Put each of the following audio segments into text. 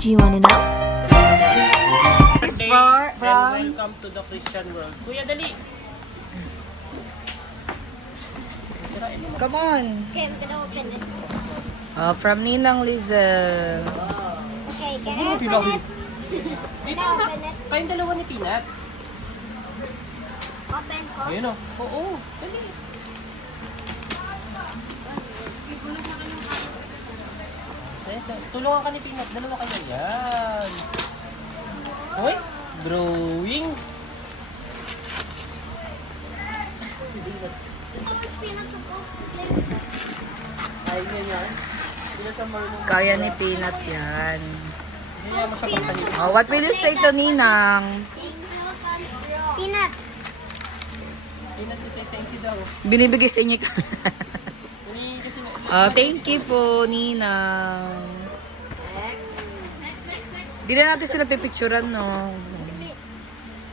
Do you wanna know? It's Day, from... and welcome to the Christian world. Kuya, dali! Sirain mo. Come on. Okay, I'm gonna open it. Oh, from Ninang Lizel. Okay, can I open it? Can I open it? Pa yung dalawa ni Peanut. Open ko? Ayun o. Oo, dali. Tulungan ka ni Peanut. Dalawa kayo. Yan. Uy, drawing. How is Peanut supposed to play? Ay, yan. Sila sa marunong. Kaya ni Peanut yan. Hindi mo siya pagtalito. Oh, what will you say to Ninang? Peanut. Peanut to say thank you daw. Binibigay sa inyo. Uni kasi Oh, thank you po, Ninang. Di na natin sila pipicturean, no?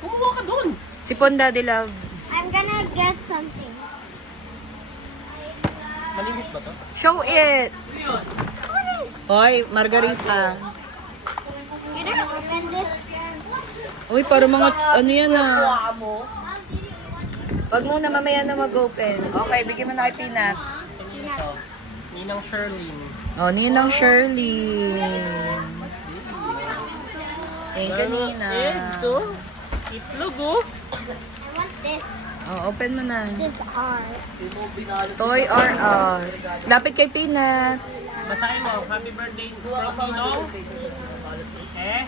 kumuha ka doon. Si Ponda de Love. I'm gonna get something. Malinis ba to? Show it! Hoy, Margarita. Can I open this? Uy, para mga, ano yan ah. Wag muna, mamaya na mag-open. Okay, bigyan mo na kay Peanut. Ito. Ninang Shirley. Oh, Ninang Shirley. Thank you, Nina. Enzo. Itlog oh. I want this. Oh, open mo na. This is R. Toy or Us. Lapit kay Peanut. Basahin mo. Happy birthday from Ninong. Eh?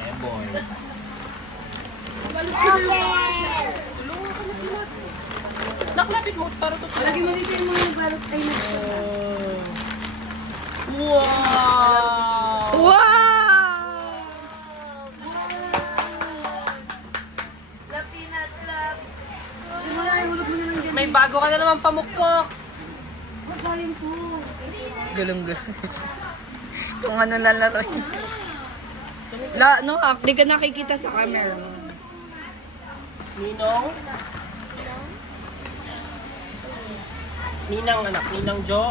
Eh, boy. Open! Tulungan ka na Peanut. Naklapit mo para to. Lagi mo dito yung mga nagbalot tayo na. Wow! Wow! May bago ka na naman pamukpok. Gulong-gulong. Kung ano lalaro yun. No, di ka nakikita sa camera. Ninong. Ninang anak. Ninang Jo.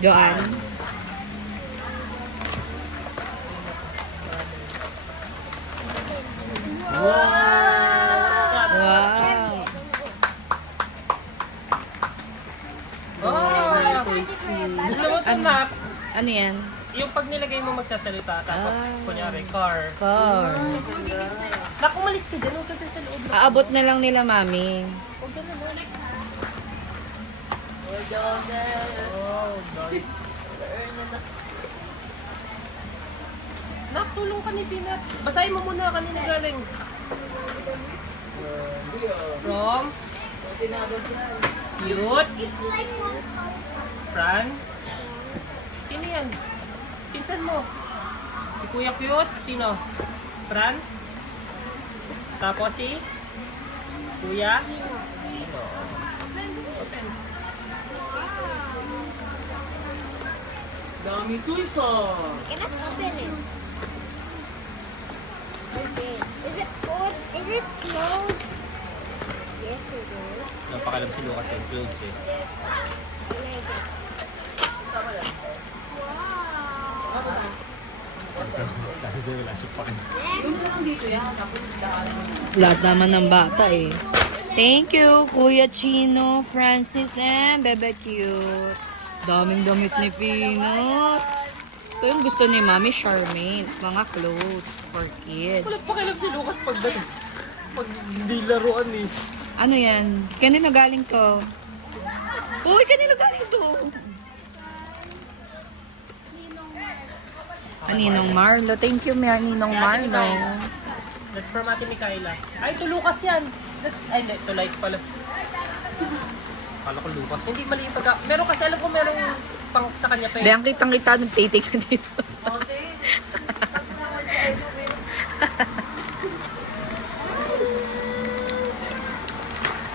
Joan. Wow. Oh! Gusto mo ito, Nak? Ano yan? Yung pag nilagay mo magsasalita, tapos kunyari, car. Car. Nak, umalis ka dyan. Huwag ka dyan sa loob. Aabot na lang nila, mami. Huwag ka na mo. Oh, dahil. Nak, tulong ka ni Peanut. Basahin mo muna kanina galing. From? Cute? It's like 1,000. Fran? Sino yan? Pinsan mo? Si Kuya Cute? Sino? Fran? Tapos si? Kuya? Sino? Open. Dami to isa. Can I open it? Okay. Is it closed? Yes, it is. Napakalam si Lucas yung clothes eh. I like it. Lahat naman ng bata eh. Thank you, Kuya Chino, Francis, and Bebe Cute. Daming damit ni Peanut. Ito yung gusto ni Mami Charmaine. Mga clothes for kids. Wala pakialam si Lucas pag hindi laruan eh. Ano yan? Kanino galing to? Uy, kanino galing to? Ninong Marlo. Thank you, Ninong Marlo. That's from Ate Mikaela. Ay, ito Lucas yan. Ay, hindi. Ito light pala. Akala ko Lucas. Hindi mali yung pagka... Meron kasi alam ko merong pang sa kanya pa Bayang kitang-kita ng titig ka dito.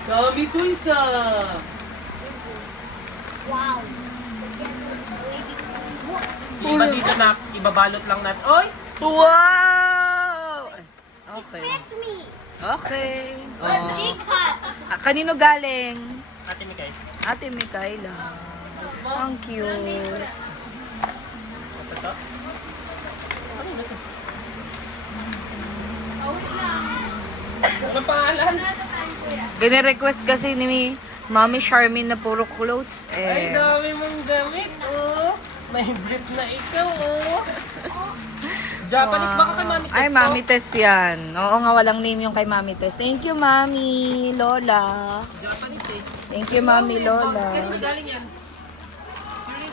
Dami to isa! Wow. Iba dito na, ibabalot lang natin. Oy! Wow! Okay. Fits me. Okay. Big hat. Kanino galing? Ate Mikay. Ate Mikaela. Ang cute. Ito? Ano ba ito? Ano pangalan? Gine-request kasi ni Mami Charmin na puro clothes. Ay, dami mong damit, oh. May brief na ikaw, oh. Japanese baka kay Mami Tess Ay, to? Mami Tess yan. Oo nga, walang name yung kay Mami Tess. Thank you, Mami Lola. Japanese eh. Thank you, Mami Lola. Kaya galing yan?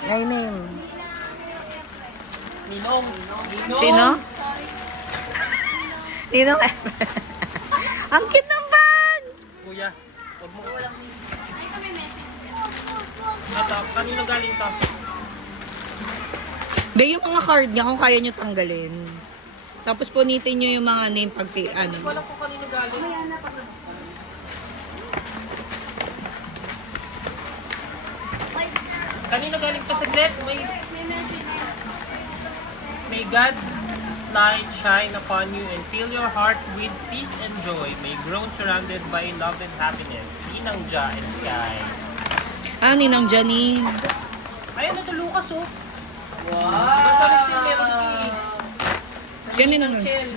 May name. Ninong. Ninong. Sino? Sino? Ang cute ng van! Kuya. Huwag mo. Ito, kanino galing to? Be, yung mga card niya, kung kaya nyo tanggalin. Tapos punitin nyo yung mga name pag ano. Wala ko kanino galing. Kanino galing to saglit? May God's light shine upon you and fill your heart with peace and joy. May grow surrounded by love and happiness. Ninang Ja and Sky. Ah, Ninang Janine. Ayun, ito Lucas oh. Wow! Sabi siya meron ni Siya Ninang. Chel.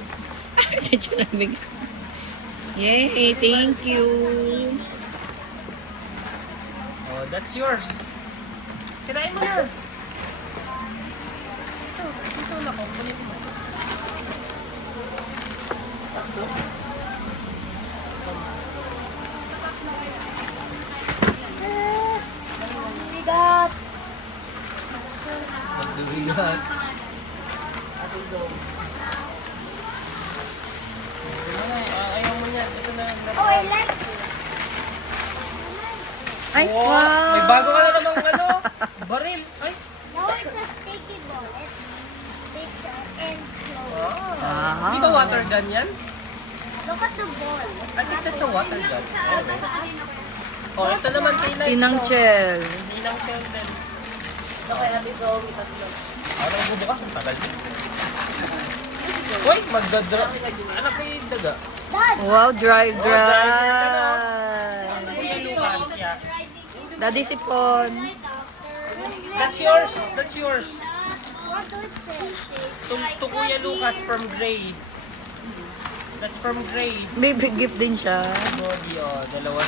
Siya nabig. Yay, thank you. Oh, that's yours. Sirain mo na. Ito na ko. Kunin mo. Bigat. Magbibigat. Ayaw mo niyan. Ito na. Oh, I like it. Ay, wow. May bago ka na namang ano. Baril. Ay. No, it's a sticky ball. It sticks and close. Ah. Di ba water gun yan? Look at the ball. I think that's a water gun. Oh, ito naman kilay. Tinang Chel. Ninang Chel din. Okay, Ate Zoe. Anong bubukas? Ang tagal. Uy, magdadra. Anak ko yung daga. Dad, Wow, drive, Oh, drive. drive. Kuya Lucas, yeah. Daddy Sipon. That's yours. That's yours. what do it say? To Kuya Lucas from Gray. That's from Gray. Baby gift din siya. Body, oh, dalawa.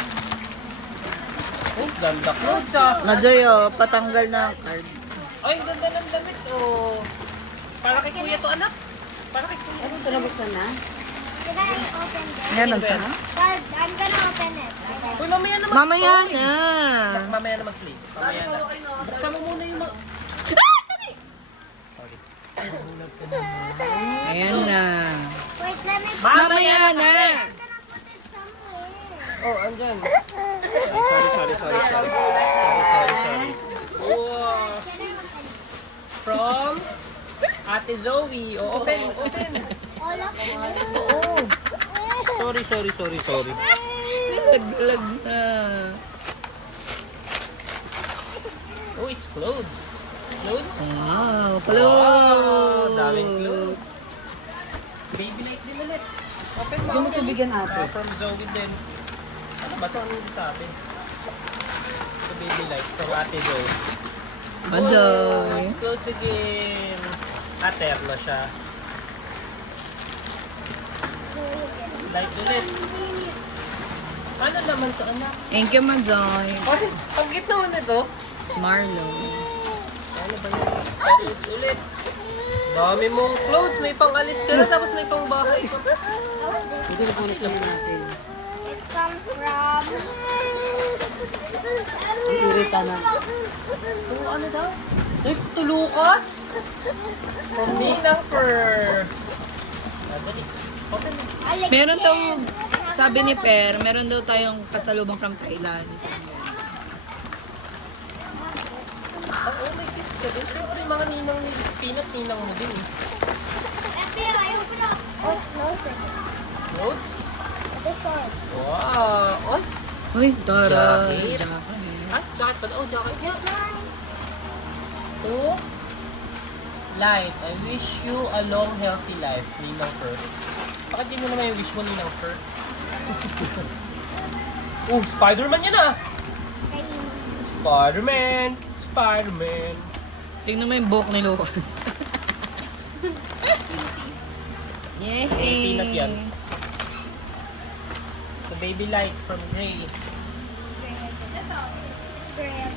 Oh, ganda clothes ah. Najoy, oh, patanggal na card. Ay, ang ganda ng damit, oh. Para kay Kuya to, anak. Para kay Kuya. Ano ito nabuksan na? Can I open this? Ganun pa. Dad, I'm gonna open it. Uy, mamaya na Mamaya na. Mamaya na mag-sleep. Mamaya na. Buksan mo muna yung mga... Ayan na. Wait, let me Mamaya na. I'm gonna put it somewhere. Oh, andyan. Sorry. Wow. From Ate Zoe. Oh, open. All of it. Oh. Sorry. Nalaglag na. Oh, it's clothes. Clothes? Wow, Wow, clothes. daming clothes. Baby light din ulit. Open mo. Gusto mo tubigyan natin. From Zoe din. Ano ba ito? Ano yung sa atin? Ito baby light from Ate Zoe. Adoy. Oh, it's clothes again. Aterno siya. Light ulit. Ano naman to, anak? Thank you, Majoy. Ay, ang cute naman ito. Marlo. Ano ba yun? Clothes ulit. Dami mong clothes. May pang-alis ka na tapos may pang-bahay pa. It comes from... Irita na. Oh, ano daw? Ay, tulukas? From Ninang Fur. Dali. Open mo. Meron daw, sabi ni Per, meron daw tayong kasalubong from Thailand. Oh, may kids ka din. Siyempre, yung mga ninang ni Peanut, ninang mo din eh. FBI, open up. Oh, close it. Clothes? This one. Wow! Oy! Uy, tara. Jacket. Jacket. Ay, jacket pa. Oh, jacket. This one. To Light, I wish you a long, healthy life, Ninang Fur. Bakit yun na naman yung wish mo, Ninang Fur? Oh, Spider-Man yan ah! Spider-Man! Tingnan mo yung buhok ni Lucas. Yay! Peanut yan. The baby light from Gray.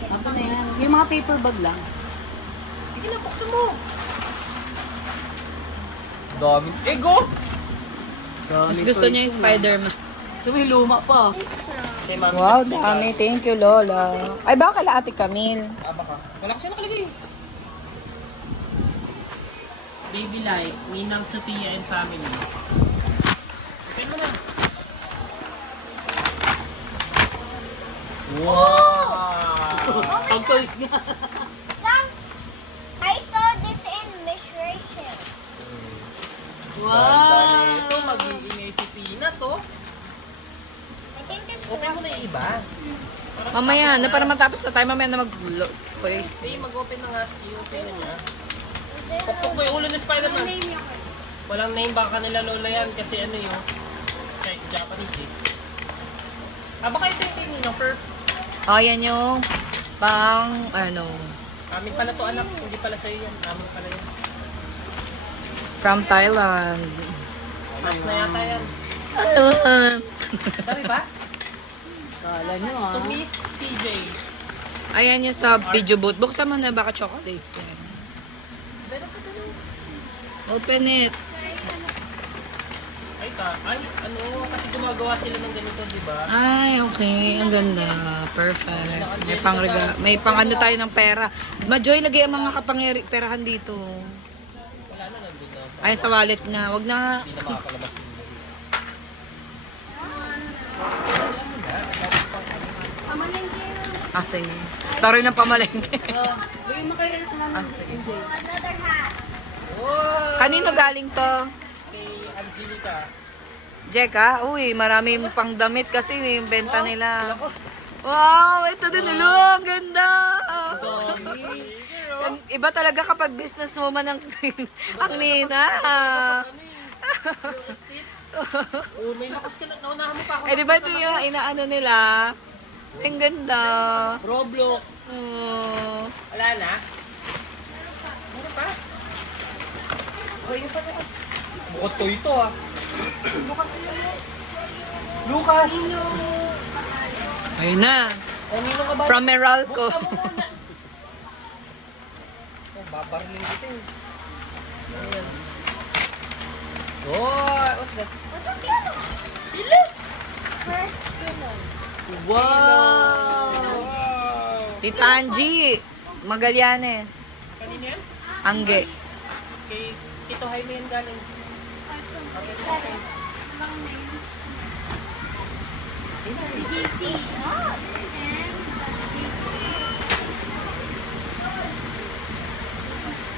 Ano na yan? Yung mga paper bag lang. Sige na, buksan mo. Daming ego! Mas gusto niya yung Spider-Man. So may luma pa. Kay Mami Wow, Christina. dami. Thank you, Lola. Ay, baka kala Ate Camille. Baka. Wala kasi nakalagay. Baby light, Ninang Sophia and family. Open mo na. Wow! Pag toys nga. Come. I saw this in Miss Rachel. Wow! Ito, mag-iingay si Peanut, oh. I think this Open mo na yung iba. Mamaya na, para matapos na tayo. Mamaya na mag-quiz. Okay, mag-open na nga. I-open na niya. Pukpok mo yung ulo ni Spider-Man. Walang name, baka nila lola yan kasi ano yung kahit Japanese eh. Baka ito yung tingin ng Perf. Oh, yan yung pang, ano, Amin pala to anak, hindi pala sa'yo yan. Amin pala yan. from Thailand. Mas na yata yan. Thailand. Dami ba? Kala nyo To ah. Miss CJ. Ayan yung sa video booth. Buksan mo na, baka chocolates yan. Open it. Ay, ano, kasi gumagawa sila ng ganito, di ba? Ay, okay. Ang ganda. Perfect. May pang ano tayo ng pera. Majoy, lagay ang mga perahan dito. Wala na, nandun na. Ay, sa wallet na. Wag na nga. Hindi na makakalabas yung Asing. Taroy ng pamalengke. Bigyan mo kayo ng Asing. another hat. Oh! Kanino galing to? Kay Angelica. Jeka? Uy, marami pang damit kasi yung benta nila. Wow, ito din ulo. Ang ganda. Iba talaga kapag businesswoman ang ang Nina. Oh, may lakas ka na. Naunahan mo pa ako. Eh, di ba ito yung inaano nila? Ang ganda. Roblox. Oh. Wala na? Ano pa? Oh, yun pa Lucas. Bukod to ito ah. Lucas! Ayun na. O, Ninong ka ba? From Meralco. Buksan mo muna. Oh, babarling kita eh. Ayan. Oh, what's that? What's a piano? First piano. Wow! Wow! Tita Angie, Magallanes. Kanina yan? Angge. Kay Tito Jaime yan galing. JC. Oh,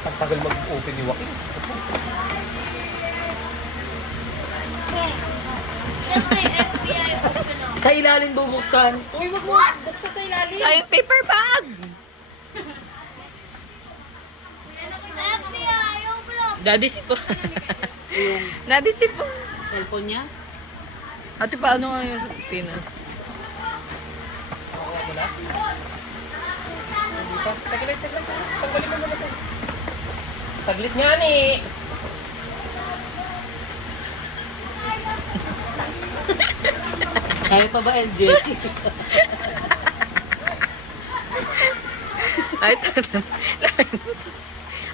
Pagtagal mag-open ni Joaquins. okay. Just say FBI open up. Sa ilalim bubuksan. Uy, wag mo! Buksan sa ilalim! Sa yung paper bag. FBI open up. Daddy sipo. Daddy sipo. cellphone niya. Ate, paano nga yung Tina? Wala? Hindi pa. Saglit. Tanggalin mo muna ito. Saglit nga ni. Kaya pa ba, LJ?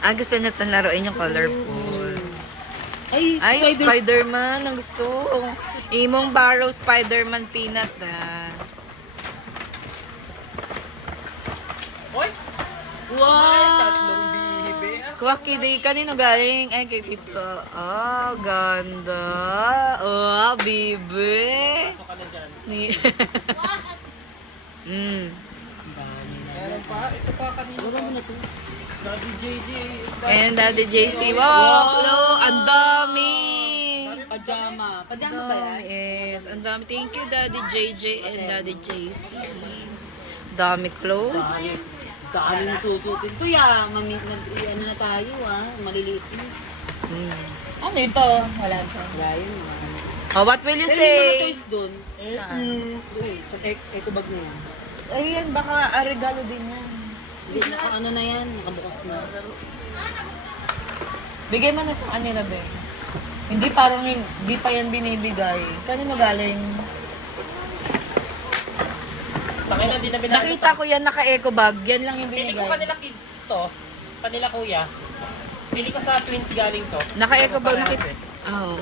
Ay, gusto niya itong laruin yung colorful. Ay, Ay, Spider-Man. Ang gusto. Imong Barrow Spider-Man peanut na. Oy! wow! Tatlong bihibi. Kwaki day, kanino galing? Ay, kay Tito. Oh, ganda. Oh, bibi. Pasok ka na dyan. Ni Meron pa. Ito pa kanina pa. Daddy JJ. And Daddy JC. Wow, hello. Ang dami. Pajama. Pajama ba yan? Yes, ang dami. Thank you, Daddy JJ and Daddy JC. Dami clothes. Daming susutin. Ito ya, ano na tayo ah, maliliit na. Ano ito? Wala sa. Ryan, Oh, what will you pero may mga say? toys doon. Saan? Doon, sa eco bag na yan. Ayan, baka regalo din yan. Hindi na, ano na yan, nakabukas na. Bigay mo na sa kanila, be. Hindi, parang hindi pa yan binibigay. Kanino galing? Pakailan din na binayad. Nakita ko yan naka-eco bag. Yan lang yung Pili ko binigay. kanila kids to. Kanila kuya. Pili ko sa twins galing to. Naka-eco bag. Oo,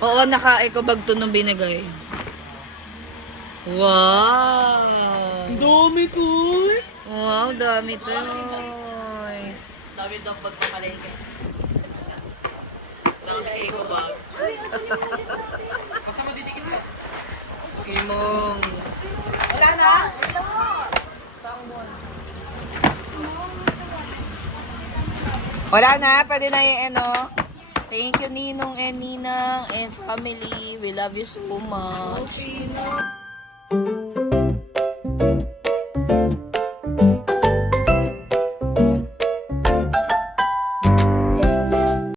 Oo, naka-eco bag to nung binigay. Wow! Dami toys! Wow, dami toys. Dami daw pagpamalengke. Naka-eco bag. Kasama didikit ka. Kimong. Wala na? Wala na, pwede na yung ano. Thank you, Ninong and Ninang and family. We love you so much.